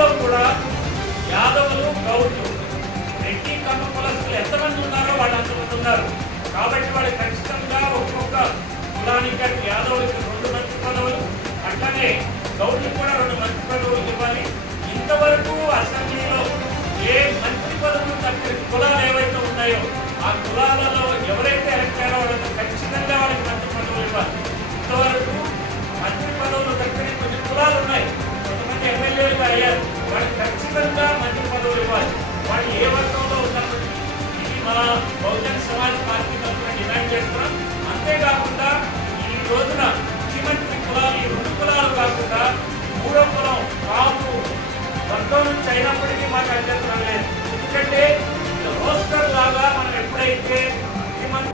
కులంలో కూడా యాదవులు గౌడ్లు రెడ్డి కమ్మ కులస్తులు ఎంతమంది ఉన్నారో వాళ్ళు అంతమంది ఉన్నారు. కాబట్టి వాళ్ళు ఖచ్చితంగా ఒక్కొక్క కులానికి యాదవులకి 2 మంత్రి పదవులు, అట్లానే గౌడ్లకు కూడా 2 మంత్రి పదవులు ఇవ్వాలి. ఇంతవరకు అసెంబ్లీలో ఏ మంత్రి పదవులు తగ్గ కులాలు ఏవైతే ఉన్నాయో ఆ కులాలలో ఎవరైతే ఎలక్ట్ అయ్యారో వాళ్ళకి ఖచ్చితంగా వాళ్ళకి మంత్రి పదవులు ఇవ్వాలి. ఇంతవరకు మంత్రి పదవులు దగ్గర కొన్ని కులాలు ఉన్నాయి, కొంతమంది ఎమ్మెల్యేలుగా అయ్యారు, వాళ్ళకి ఖచ్చితంగా మంత్రి పదవులు ఇవ్వాలి. వాళ్ళు ఏ వర్గంలో ఉన్నప్పటికీ ఇది మన బహుజన్ సమాజ్ పార్టీ తరఫున డిమాండ్ చేస్తున్నాం. అంతేకాకుండా ఈ రోజున ముఖ్యమంత్రి కులాలు ఈ 2 కులాలు కాకుండా 3వ కులం కాపు వర్గం నుంచి అయినప్పటికీ మాకు అభ్యంతరం లేదు. ఎందుకంటే రోస్టర్ లాగా మనం ఎప్పుడైతే